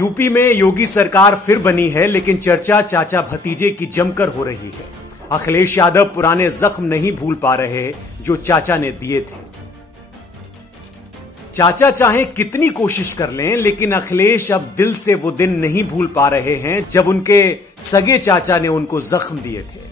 UP में योगी सरकार फिर बनी है, लेकिन चर्चा चाचा भतीजे की जमकर हो रही है। अखिलेश यादव पुराने जख्म नहीं भूल पा रहे जो चाचा ने दिए थे। चाचा चाहे कितनी कोशिश कर लें, लेकिन अखिलेश अब दिल से वो दिन नहीं भूल पा रहे हैं जब उनके सगे चाचा ने उनको जख्म दिए थे।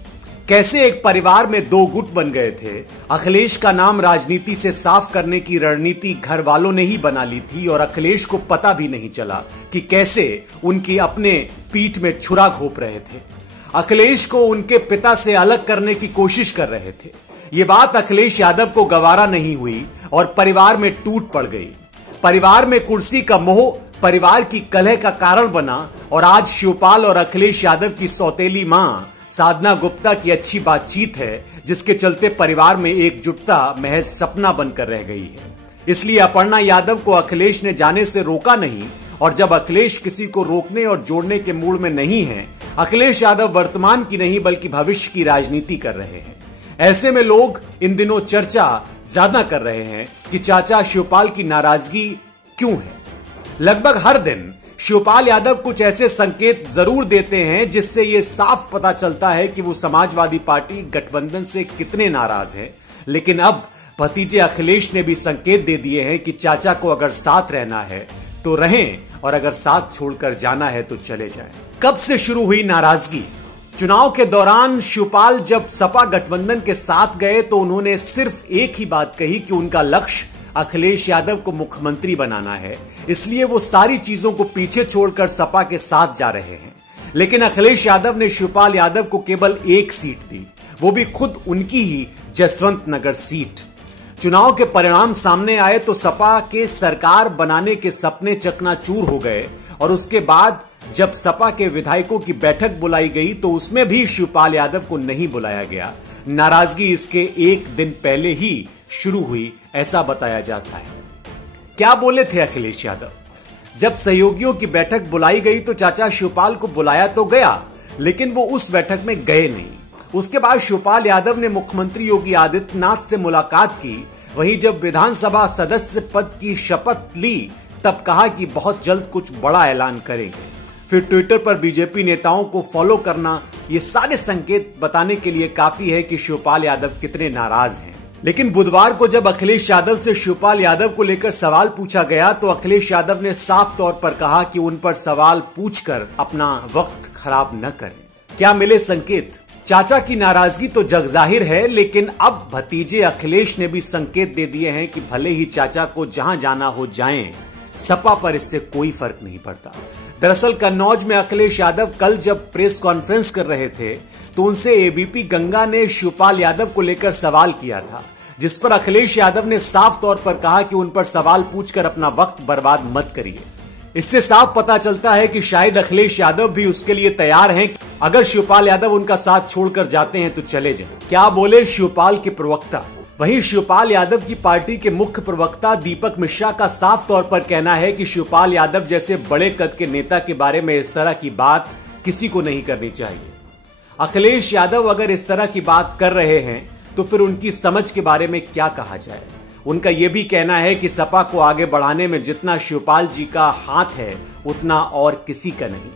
कैसे एक परिवार में दो गुट बन गए थे। अखिलेश का नाम राजनीति से साफ करने की रणनीति घर वालों ने ही बना ली थी और अखिलेश को पता भी नहीं चला कि कैसे उनकी अपने पीठ में छुरा घोंप रहे थे। अखिलेश को उनके पिता से अलग करने की कोशिश कर रहे थे। ये बात अखिलेश यादव को गवारा नहीं हुई और परिवार में टूट पड़ गई। परिवार में कुर्सी का मोह परिवार की कलह का कारण बना और आज शिवपाल और अखिलेश यादव की सौतेली मां साधना गुप्ता की अच्छी बातचीत है, जिसके चलते परिवार में एकजुटता महज सपना बनकर रह गई है। इसलिए अपर्णा यादव को अखिलेश ने जाने से रोका नहीं, और जब अखिलेश किसी को रोकने और जोड़ने के मूड में नहीं है, अखिलेश यादव वर्तमान की नहीं बल्कि भविष्य की राजनीति कर रहे हैं। ऐसे में लोग इन दिनों चर्चा ज्यादा कर रहे हैं कि चाचा शिवपाल की नाराजगी क्यों है। लगभग हर दिन शिवपाल यादव कुछ ऐसे संकेत जरूर देते हैं जिससे यह साफ पता चलता है कि वो समाजवादी पार्टी गठबंधन से कितने नाराज हैं। लेकिन अब भतीजे अखिलेश ने भी संकेत दे दिए हैं कि चाचा को अगर साथ रहना है तो रहें, और अगर साथ छोड़कर जाना है तो चले जाएं। कब से शुरू हुई नाराजगी? चुनाव के दौरान शिवपाल जब सपा गठबंधन के साथ गए तो उन्होंने सिर्फ एक ही बात कही कि उनका लक्ष्य अखिलेश यादव को मुख्यमंत्री बनाना है, इसलिए वो सारी चीजों को पीछे छोड़कर सपा के साथ जा रहे हैं। लेकिन अखिलेश यादव ने शिवपाल यादव को केवल एक सीट दी, वो भी खुद उनकी ही जसवंत नगर सीट। चुनाव के परिणाम सामने आए तो सपा के सरकार बनाने के सपने चकनाचूर हो गए, और उसके बाद जब सपा के विधायकों की बैठक बुलाई गई तो उसमें भी शिवपाल यादव को नहीं बुलाया गया। नाराजगी इसके एक दिन पहले ही शुरू हुई, ऐसा बताया जाता है। क्या बोले थे अखिलेश यादव? जब सहयोगियों की बैठक बुलाई गई तो चाचा शिवपाल को बुलाया तो गया, लेकिन वो उस बैठक में गए नहीं। उसके बाद शिवपाल यादव ने मुख्यमंत्री योगी आदित्यनाथ से मुलाकात की। वहीं जब विधानसभा सदस्य पद की शपथ ली तब कहा कि बहुत जल्द कुछ बड़ा ऐलान करेंगे। फिर ट्विटर पर बीजेपी नेताओं को फॉलो करना, ये सारे संकेत बताने के लिए काफी है कि शिवपाल यादव कितने नाराज हैं। लेकिन बुधवार को जब अखिलेश यादव से शिवपाल यादव को लेकर सवाल पूछा गया तो अखिलेश यादव ने साफ तौर पर कहा कि उन पर सवाल पूछकर अपना वक्त खराब न करें। क्या मिले संकेत? चाचा की नाराजगी तो जगजाहिर है, लेकिन अब भतीजे अखिलेश ने भी संकेत दे दिए हैं कि भले ही चाचा को जहां जाना हो जाएं, सपा पर इससे कोई फर्क नहीं पड़ता। दरअसल कन्नौज में अखिलेश यादव कल जब प्रेस कॉन्फ्रेंस कर रहे थे तो उनसे एबीपी गंगा ने शिवपाल यादव को लेकर सवाल किया था, जिस पर अखिलेश यादव ने साफ तौर पर कहा कि उन पर सवाल पूछकर अपना वक्त बर्बाद मत करिए। इससे साफ पता चलता है कि शायद अखिलेश यादव भी उसके लिए तैयार हैं। अगर शिवपाल यादव उनका साथ छोड़कर जाते हैं तो चले जाएं। क्या बोले शिवपाल के प्रवक्ता? वहीं शिवपाल यादव की पार्टी के मुख्य प्रवक्ता दीपक मिश्रा का साफ तौर पर कहना है कि शिवपाल यादव जैसे बड़े कद के नेता के बारे में इस तरह की बात किसी को नहीं करनी चाहिए। अखिलेश यादव अगर इस तरह की बात कर रहे हैं तो फिर उनकी समझ के बारे में क्या कहा जाए। उनका यह भी कहना है कि सपा को आगे बढ़ाने में जितना शिवपाल जी का हाथ है उतना और किसी का नहीं।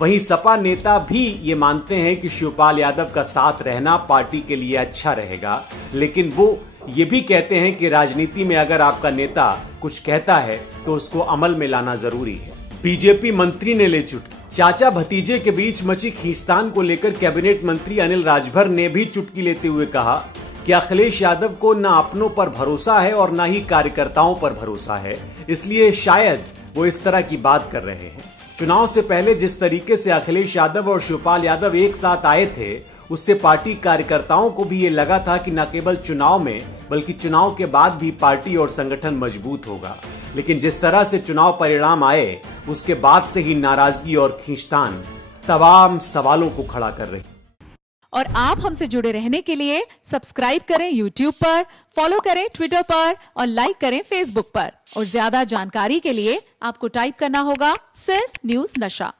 वहीं सपा नेता भी ये मानते हैं कि शिवपाल यादव का साथ रहना पार्टी के लिए अच्छा रहेगा, लेकिन वो ये भी कहते हैं कि राजनीति में अगर आपका नेता कुछ कहता है तो उसको अमल में लाना जरूरी है। बीजेपी मंत्री ने ले चुटकी। चाचा भतीजे के बीच मची खींचतान को लेकर कैबिनेट मंत्री अनिल राजभर ने भी चुटकी लेते हुए कहा कि अखिलेश यादव को न अपनों पर भरोसा है और न ही कार्यकर्ताओं पर भरोसा है, इसलिए शायद वो इस तरह की बात कर रहे हैं। चुनाव से पहले जिस तरीके से अखिलेश यादव और शिवपाल यादव एक साथ आए थे, उससे पार्टी कार्यकर्ताओं को भी ये लगा था कि न केवल चुनाव में बल्कि चुनाव के बाद भी पार्टी और संगठन मजबूत होगा। लेकिन जिस तरह से चुनाव परिणाम आए उसके बाद से ही नाराजगी और खींचतान तमाम सवालों को खड़ा कर रही। और आप हमसे जुड़े रहने के लिए सब्सक्राइब करें YouTube पर, फॉलो करें Twitter पर और लाइक करें Facebook पर। और ज्यादा जानकारी के लिए आपको टाइप करना होगा सिर्फ न्यूज़ नशा।